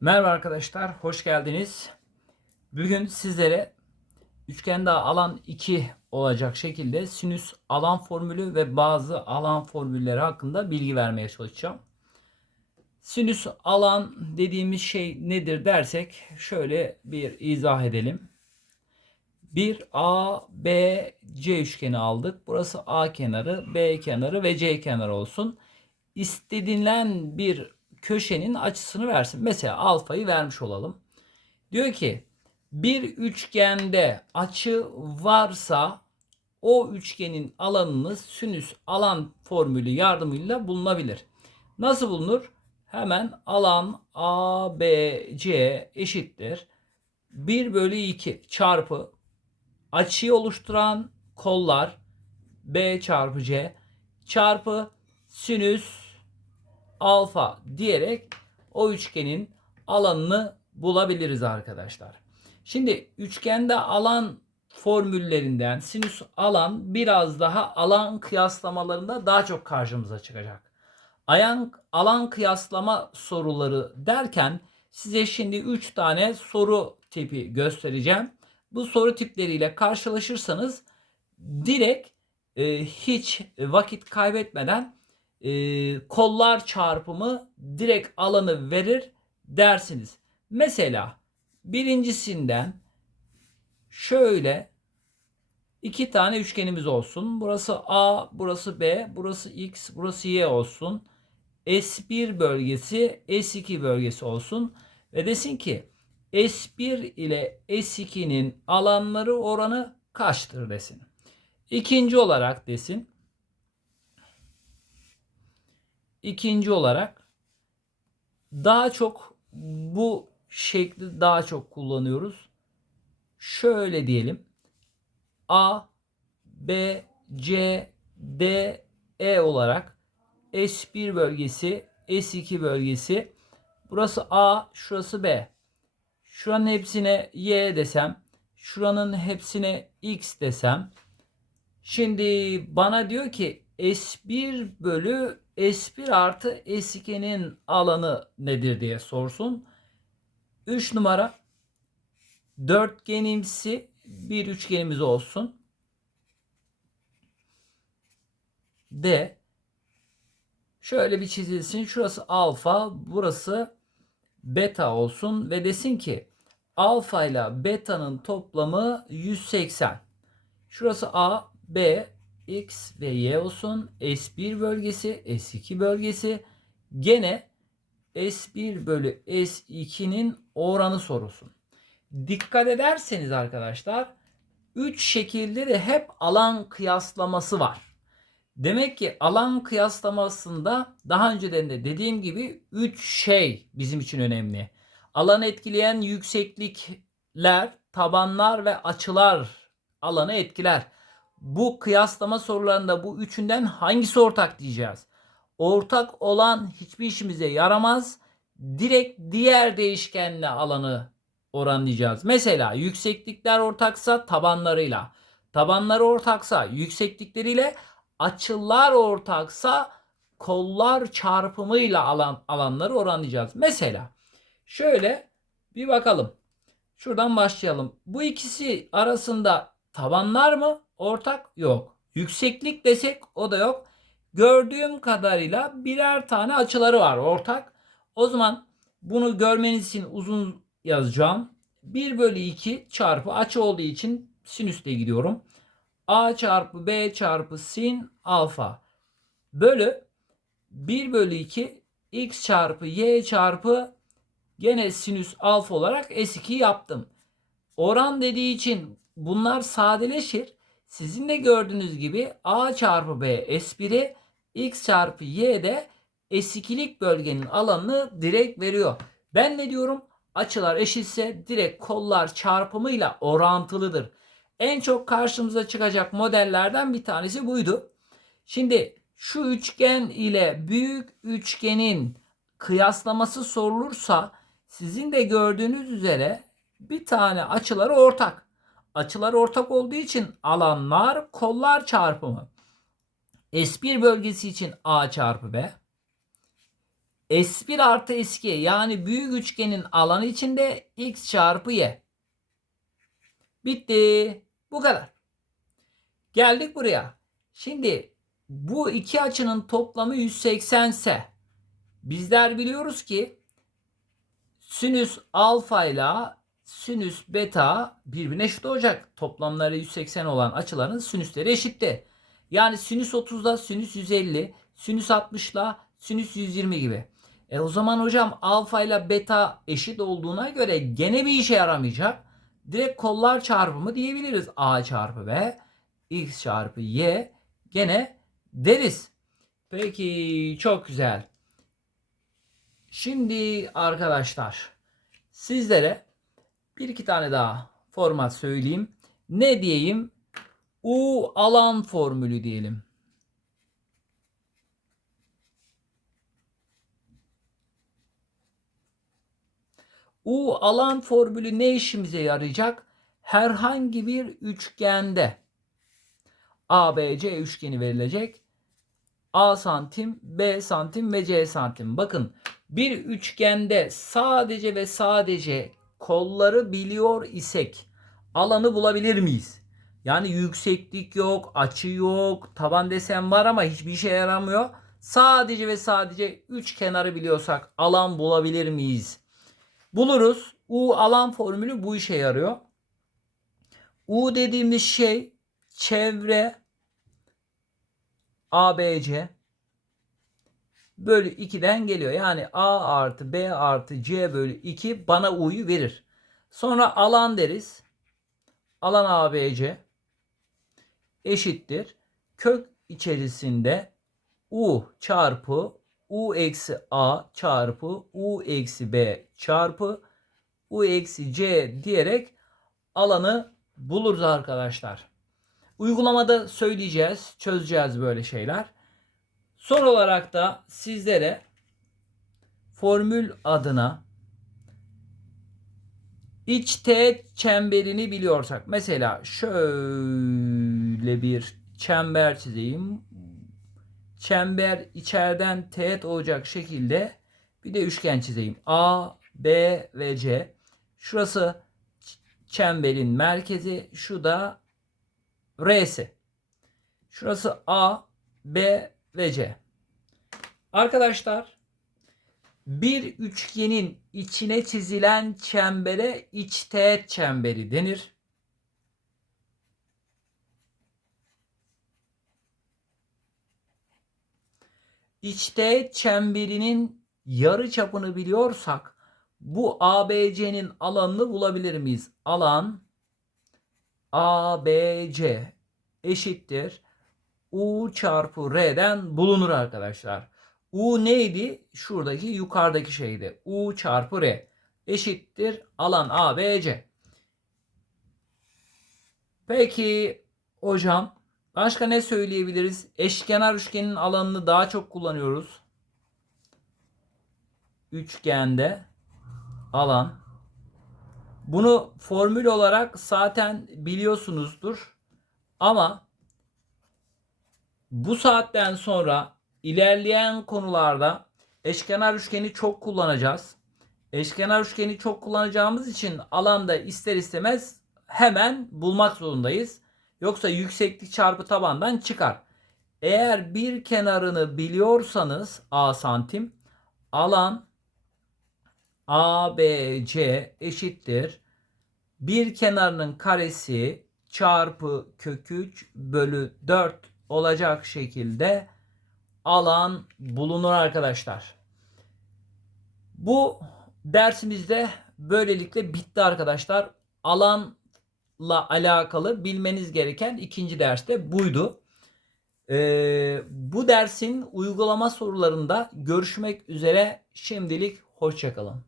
Merhaba arkadaşlar, hoş geldiniz. Bugün sizlere üçgende alan 2 olacak şekilde sinüs alan formülü ve bazı alan formülleri hakkında bilgi vermeye çalışacağım. Sinüs alan dediğimiz şey nedir dersek şöyle bir izah edelim. Bir A, B, C üçgeni aldık. Burası A kenarı, B kenarı ve C kenarı olsun. İstenilen bir köşenin açısını versin. Mesela alfayı vermiş olalım. Diyor ki bir üçgende açı varsa o üçgenin alanını sinüs alan formülü yardımıyla bulunabilir. Nasıl bulunur? Hemen alan ABC eşittir. 1 bölü 2 çarpı açıyı oluşturan kollar B çarpı C çarpı sinüs alfa diyerek o üçgenin alanını bulabiliriz arkadaşlar. Şimdi üçgende alan formüllerinden sinüs alan biraz daha alan kıyaslamalarında daha çok karşımıza çıkacak. Ayan, alan kıyaslama soruları derken size şimdi 3 tane soru tipi göstereceğim. Bu soru tipleriyle karşılaşırsanız direkt e, hiç vakit kaybetmeden e, kollar çarpımı direkt alanı verir dersiniz. Mesela birincisinden şöyle iki tane üçgenimiz olsun. Burası A, burası B, burası X, burası Y olsun. S1 bölgesi, S2 bölgesi olsun. Ve desin ki S1 ile S2'nin alanları oranı kaçtır desin. İkinci olarak desin İkinci olarak daha çok bu şekli daha çok kullanıyoruz. Şöyle diyelim. A, B, C, D, E olarak S1 bölgesi, S2 bölgesi. Burası A, şurası B. Şuranın hepsine Y desem, şuranın hepsine X desem. Şimdi bana diyor ki S1 bölü S1 artı S2'nin alanı nedir diye sorsun. 3 numara dörtgenimsi bir üçgenimiz olsun. D şöyle bir çizilsin. Şurası alfa, burası beta olsun ve desin ki alfa ile beta'nın toplamı 180. Şurası A, B, X ve Y olsun. S1 bölgesi, S2 bölgesi. Gene S1 bölü S2'nin oranı sorusun. Dikkat ederseniz arkadaşlar 3 şekilde de hep alan kıyaslaması var. Demek ki alan kıyaslamasında daha önceden de dediğim gibi 3 şey bizim için önemli. Alan etkileyen yükseklikler, tabanlar ve açılar alanı etkiler bu kıyaslama sorularında bu üçünden hangisi ortak diyeceğiz. Ortak olan hiçbir işimize yaramaz. Direkt diğer değişkenle alanı oranlayacağız. Mesela yükseklikler ortaksa tabanlarıyla, tabanları ortaksa yükseklikleriyle, açılar ortaksa kollar çarpımıyla alan alanları oranlayacağız. Mesela şöyle bir bakalım. Şuradan başlayalım. Bu ikisi arasında tabanlar mı? Ortak yok. Yükseklik desek o da yok. Gördüğüm kadarıyla birer tane açıları var ortak. O zaman bunu görmeniz için uzun yazacağım. 1 bölü 2 çarpı açı olduğu için sinüsle gidiyorum. A çarpı B çarpı sin alfa bölü 1 bölü 2 x çarpı y çarpı gene sinüs alfa olarak S2 yaptım. Oran dediği için bunlar sadeleşir. Sizin de gördüğünüz gibi A çarpı B S1'i X çarpı Y de S2'lik bölgenin alanını direkt veriyor. Ben ne diyorum? Açılar eşitse direkt kollar çarpımıyla orantılıdır. En çok karşımıza çıkacak modellerden bir tanesi buydu. Şimdi şu üçgen ile büyük üçgenin kıyaslaması sorulursa sizin de gördüğünüz üzere bir tane açıları ortak. Açılar ortak olduğu için alanlar kollar çarpımı. S1 bölgesi için A çarpı B. S1 artı S2 yani büyük üçgenin alanı içinde x çarpı y. Bitti. Bu kadar. Geldik buraya. Şimdi bu iki açının toplamı 180 ise bizler biliyoruz ki sinüs alfa ile sinüs beta birbirine eşit olacak. Toplamları 180 olan açıların sinüsleri eşitti. Yani sinüs 30'da sinüs 150, sinüs 60'la sinüs 120 gibi. E o zaman hocam alfa ile beta eşit olduğuna göre gene bir işe yaramayacak. Direkt kollar çarpımı diyebiliriz. A çarpı B, x çarpı y gene deriz. Peki çok güzel. Şimdi arkadaşlar sizlere bir iki tane daha format söyleyeyim. Ne diyeyim? U alan formülü diyelim. U alan formülü ne işimize yarayacak? Herhangi bir üçgende ABC üçgeni verilecek. A santim, B santim ve C santim. Bakın bir üçgende sadece ve sadece kolları biliyor isek alanı bulabilir miyiz? Yani yükseklik yok, açı yok, taban desen var ama hiçbir işe yaramıyor. Sadece ve sadece üç kenarı biliyorsak alan bulabilir miyiz? Buluruz. U alan formülü bu işe yarıyor. U dediğimiz şey çevre ABC bölü 2'den geliyor. Yani A artı B artı C bölü 2 bana U'yu verir. Sonra alan deriz. Alan ABC eşittir. Kök içerisinde U çarpı U eksi A çarpı U eksi B çarpı U eksi C diyerek alanı buluruz arkadaşlar. Uygulamada söyleyeceğiz, çözeceğiz böyle şeyler. Son olarak da sizlere formül adına iç teğet çemberini biliyorsak mesela şöyle bir çember çizeyim. Çember içeriden teğet olacak şekilde bir de üçgen çizeyim. A, B ve C. Şurası çemberin merkezi, şu da R'si. Şurası A, B ve C. Arkadaşlar bir üçgenin içine çizilen çembere iç teğet çemberi denir. İç teğet çemberinin yarı çapını biliyorsak bu ABC'nin alanını bulabilir miyiz? Alan ABC eşittir. U çarpı R'den bulunur arkadaşlar. U neydi? Şuradaki yukarıdaki şeydi. U çarpı R eşittir alan ABC. Peki hocam başka ne söyleyebiliriz? Eşkenar üçgenin alanını daha çok kullanıyoruz. Üçgende alan. Bunu formül olarak zaten biliyorsunuzdur. Ama bu saatten sonra ilerleyen konularda eşkenar üçgeni çok kullanacağız. Eşkenar üçgeni çok kullanacağımız için alanda ister istemez hemen bulmak zorundayız. Yoksa yükseklik çarpı tabandan çıkar. Eğer bir kenarını biliyorsanız A santim alan ABC eşittir. Bir kenarının karesi çarpı kök 3 bölü 4 olacak şekilde alan bulunur arkadaşlar. Bu dersimizde böylelikle bitti arkadaşlar. Alanla alakalı bilmeniz gereken ikinci derste buydu. Ee, bu dersin uygulama sorularında görüşmek üzere. Şimdilik hoşçakalın.